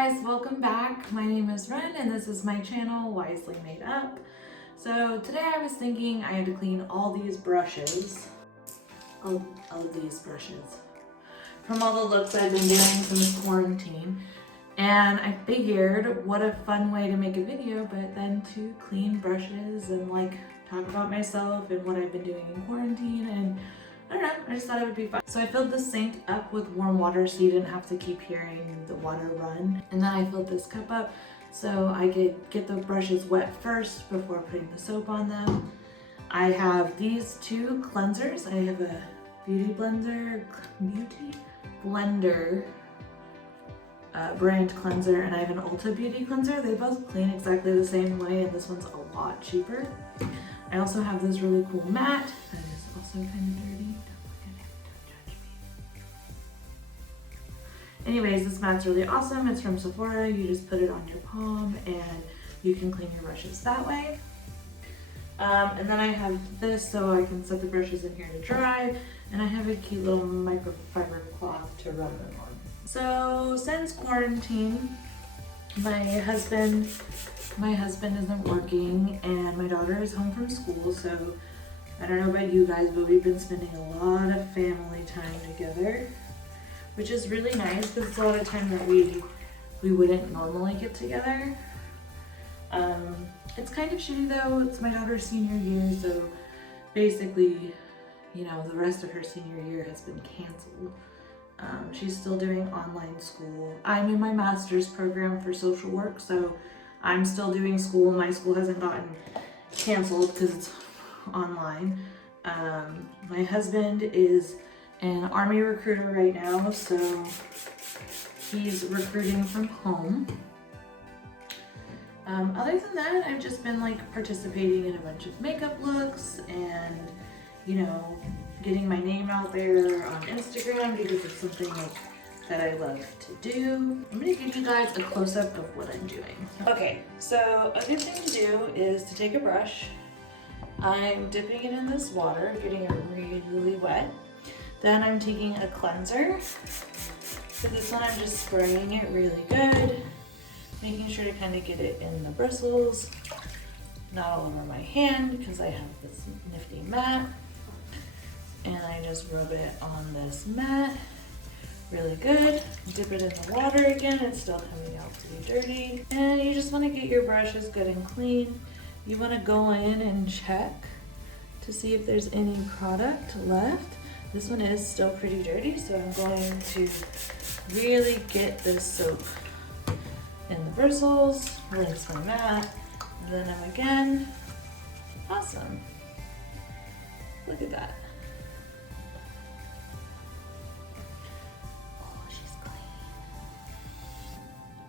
guys, welcome back. My name is Ren and this is my channel, Wisely Made Up. So today I was thinking I had to clean all these brushes, all of these brushes, from all the looks I've been doing since quarantine. And I figured what a fun way to make a video, but then to clean brushes and like talk about myself and what I've been doing in quarantine, and I don't know, I just thought it would be fun. So I filled the sink up with warm water so you didn't have to keep hearing the water run. And then I filled this cup up so I could get the brushes wet first before putting the soap on them. I have these two cleansers. I have a Beauty Blender brand cleanser, and I have an Ulta beauty cleanser. They both clean exactly the same way, and this one's a lot cheaper. I also have this really cool mat that is also kind of dirty. Don't look at it, don't judge me. Anyways, this mat's really awesome. It's from Sephora. You just put it on your palm and you can clean your brushes that way. And then I have this so I can set the brushes in here to dry, and I have a cute little microfiber cloth to rub them on. So since quarantine, my husband isn't working and my daughter is home from school, so I don't know about you guys, but we've been spending a lot of family time together, which is really nice because it's a lot of time that we wouldn't normally get together. It's kind of shitty though. It's my daughter's senior year, so basically, you know, the rest of her senior year has been canceled. She's still doing online school. I'm in my master's program for social work, so I'm still doing school. My school hasn't gotten canceled because it's online. My husband is an Army recruiter right now, so he's recruiting from home. Other than that, I've just been like participating in a bunch of makeup looks and, you know, getting my name out there on Instagram because it's something like that I love to do. I'm gonna give you guys a close-up of what I'm doing. Okay, so a good thing to do is to take a brush. I'm dipping it in this water, getting it really wet. Then I'm taking a cleanser. For this one, I'm just spraying it really good, making sure to kind of get it in the bristles, not all over my hand because I have this nifty mat. And I just rub it on this mat really good. Dip it in the water again. It's still coming out pretty dirty. And you just want to get your brushes good and clean. You want to go in and check to see if there's any product left. This one is still pretty dirty, so I'm going to really get this soap in the bristles, rinse my mat, and then I'm again. Awesome. Look at that.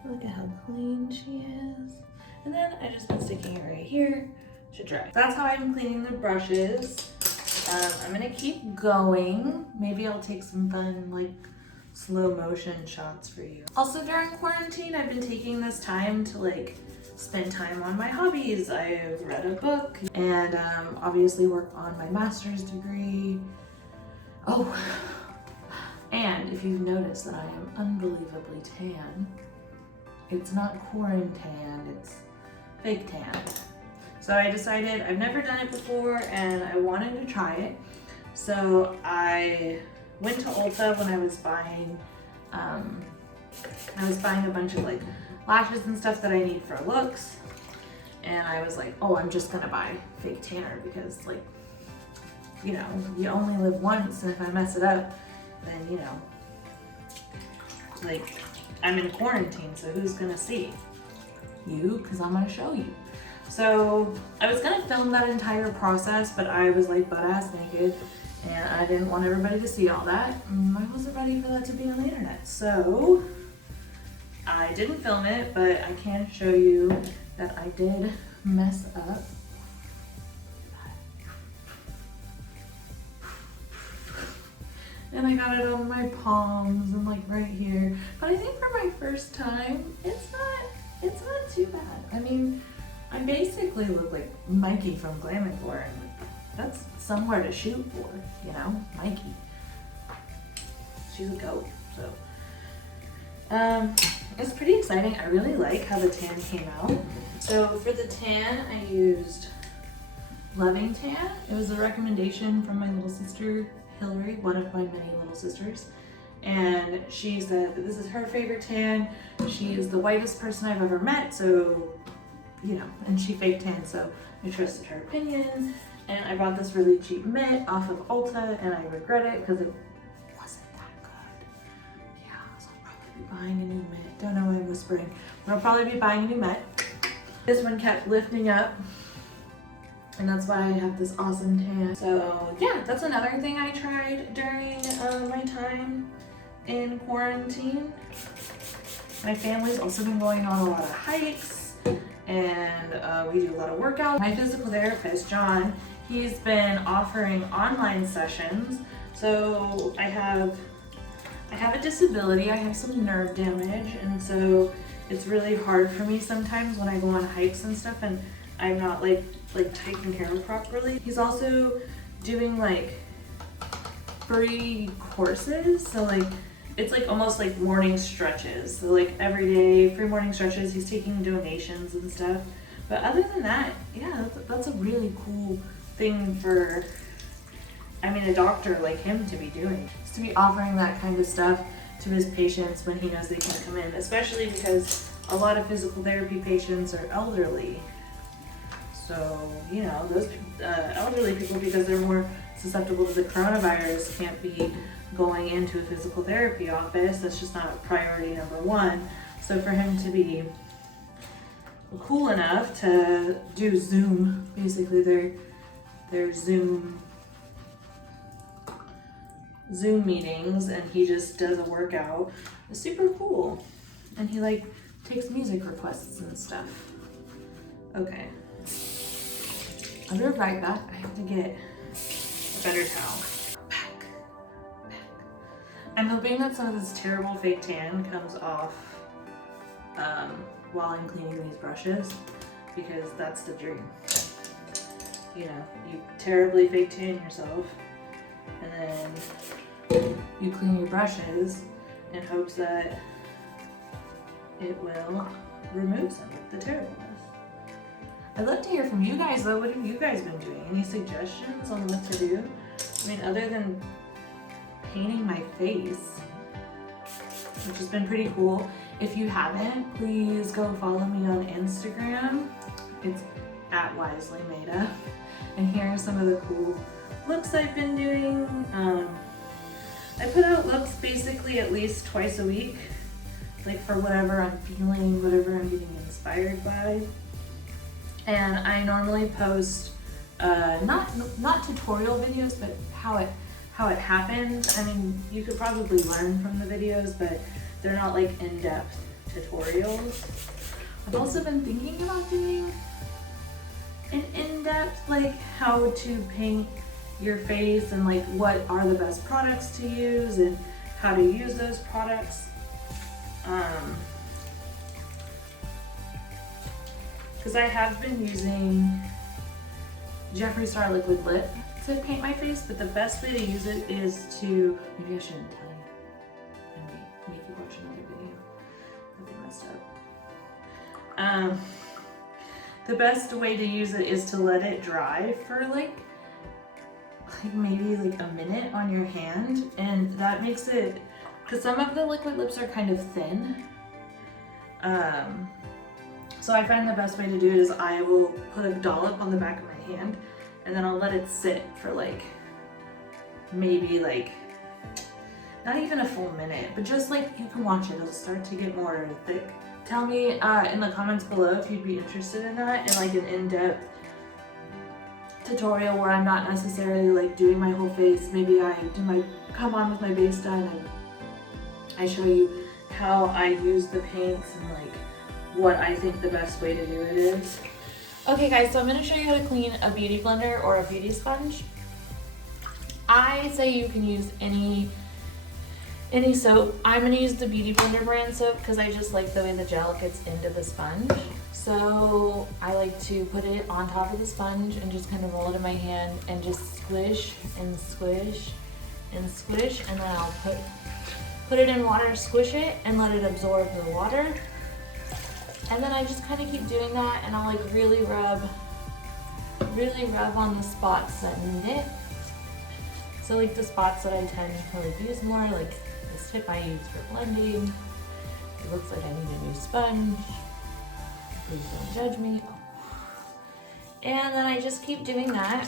Look at how clean she is. And then I just been sticking it right here to dry. That's how I'm cleaning the brushes. I'm gonna keep going. Maybe I'll take some fun like slow motion shots for you. Also during quarantine, I've been taking this time to like spend time on my hobbies. I've read a book and obviously work on my master's degree. Oh, and if you've noticed that I am unbelievably tan, it's not quarantine, it's fake tan. So I decided, I've never done it before and I wanted to try it. So I went to Ulta when I was buying a bunch of like lashes and stuff that I need for looks. And I was like, oh, I'm just gonna buy fake tanner because like, you know, you only live once, and if I mess it up, then you know, like, I'm in quarantine, so who's gonna see? You, because I'm gonna show you. So I was gonna film that entire process, but I was like butt-ass naked and I didn't want everybody to see all that. I wasn't ready for that to be on the internet. So I didn't film it, but I can show you that I did mess up. And I got it on my palms and like right here. But I think for my first time, it's not too bad. I mean, I basically look like Mikey from Glam & Gore, and that's somewhere to shoot for, you know, Mikey. She's a goat, so. It's pretty exciting. I really like how the tan came out. So for the tan, I used Loving Tan. It was a recommendation from my little sister, Hillary, one of my many little sisters. And she said that this is her favorite tan. She is the whitest person I've ever met, so, you know, and she fake tan, so I trusted her opinion. And I bought this really cheap mitt off of Ulta, and I regret it because it wasn't that good. Yeah, so I'll probably be buying a new mitt. Don't know why I'm whispering, but I'll probably be buying a new mitt. This one kept lifting up, and that's why I have this awesome tan. So yeah, that's another thing I tried during my time in quarantine. My family's also been going on a lot of hikes, and we do a lot of workouts. My physical therapist, John, he's been offering online sessions. So I have a disability, I have some nerve damage, and so it's really hard for me sometimes when I go on hikes and stuff and I'm not like taken care of properly. He's also doing like free courses, so like it's like almost like morning stretches. So like every day, free morning stretches. He's taking donations and stuff. But other than that, yeah, that's a really cool thing for, I mean, a doctor like him to be doing. Just to be offering that kind of stuff to his patients when he knows they can come in, especially because a lot of physical therapy patients are elderly. So, you know, those elderly people, because they're more susceptible to the coronavirus, can't be going into a physical therapy office. That's just not priority number one. So for him to be cool enough to do Zoom, basically their Zoom meetings, and he just does a workout, is super cool. And he like takes music requests and stuff. Okay. I'll be right back. I have to get a better towel. Back. I'm hoping that some of this terrible fake tan comes off while I'm cleaning these brushes, because that's the dream. You know, you terribly fake tan yourself, and then you clean your brushes in hopes that it will remove some of the terribleness. I'd love to hear from you guys though. What have you guys been doing? Any suggestions on what to do? I mean, other than painting my face, which has been pretty cool. If you haven't, please go follow me on Instagram. It's @WiseleyMadeUp. And here are some of the cool looks I've been doing. I put out looks basically at least twice a week, like for whatever I'm feeling, whatever I'm getting inspired by. And I normally post not tutorial videos, but how it happens. I mean, you could probably learn from the videos, but they're not like in-depth tutorials. I've also been thinking about doing an in-depth, like how to paint your face and like what are the best products to use and how to use those products. Because I have been using Jeffree Star liquid lip to paint my face, but the best way to use it is to, maybe I shouldn't tell you and make you watch another video. That'd be messed up. The best way to use it is to let it dry for like maybe like a minute on your hand, and that makes it, because some of the liquid lips are kind of thin. So I find the best way to do it is I will put a dollop on the back of my hand, and then I'll let it sit for like maybe like not even a full minute, but just like you can watch it, it'll start to get more thick. Tell me in the comments below if you'd be interested in that, in like an in-depth tutorial where I'm not necessarily like doing my whole face. Maybe I do come on with my base done and I show you how I use the paints and like what I think the best way to do it is. Okay guys, so I'm going to show you how to clean a beauty blender or a beauty sponge. I say you can use any soap. I'm going to use the Beauty Blender brand soap because I just like the way the gel gets into the sponge. So I like to put it on top of the sponge and just kind of roll it in my hand and just squish and squish and squish, and then I'll put put it in water, squish it, and let it absorb the water. And then I just kind of keep doing that, and I'll like really rub on the spots that need it. So like the spots that I tend to like use more, like this tip I use for blending. It looks like I need a new sponge. Please don't judge me. And then I just keep doing that.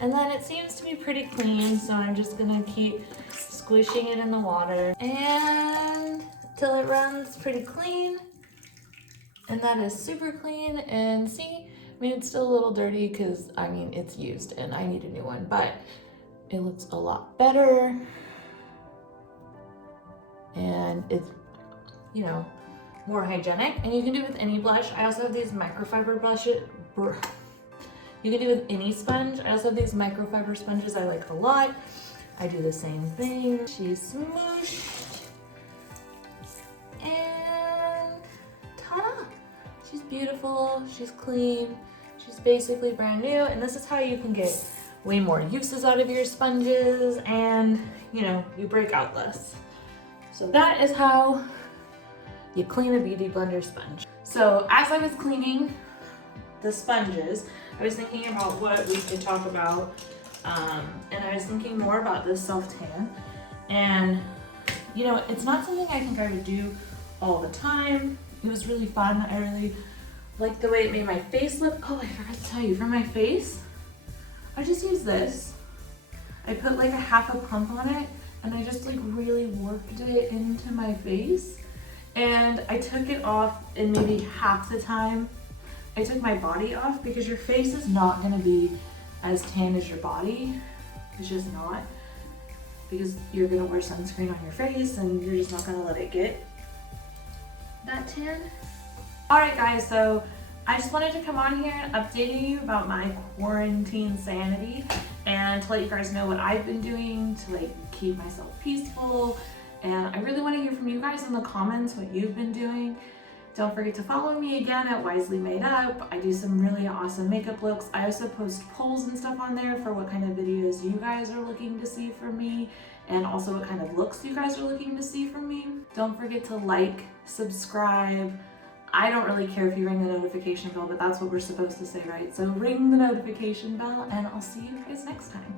And then it seems to be pretty clean, so I'm just gonna keep squishing it in the water and till it runs pretty clean. And that is super clean. And see, I mean, it's still a little dirty because I mean, it's used and I need a new one, but it looks a lot better. And it's, you know, more hygienic. And you can do it with any blush. I also have these microfiber brushes. You can do it with any sponge. I also have these microfiber sponges I like a lot. I do the same thing. She's smooshed. And ta-da! She's beautiful, she's clean, she's basically brand new. And this is how you can get way more uses out of your sponges and, you know, you break out less. So that is how you clean a beauty blender sponge. So as I was cleaning the sponges, I was thinking about what we could talk about, and I was thinking more about this self-tan. And, you know, it's not something I think I would do all the time. It was really fun. I really liked the way it made my face look. Oh, I forgot to tell you, for my face, I just use this. I put like a half a pump on it, and I just like really worked it into my face. And I took it off in maybe half the time I took my body off, because your face is not gonna be as tan as your body. It's just not, because you're gonna wear sunscreen on your face and you're just not gonna let it get that tan. All right guys, so I just wanted to come on here and update you about my quarantine sanity and to let you guys know what I've been doing to like keep myself peaceful. And I really want to hear from you guys in the comments what you've been doing. Don't forget to follow me again at Wisely Made Up. I do some really awesome makeup looks. I also post polls and stuff on there for what kind of videos you guys are looking to see from me, and also what kind of looks you guys are looking to see from me. Don't forget to like, subscribe. I don't really care if you ring the notification bell, but that's what we're supposed to say, right? So ring the notification bell, and I'll see you guys next time.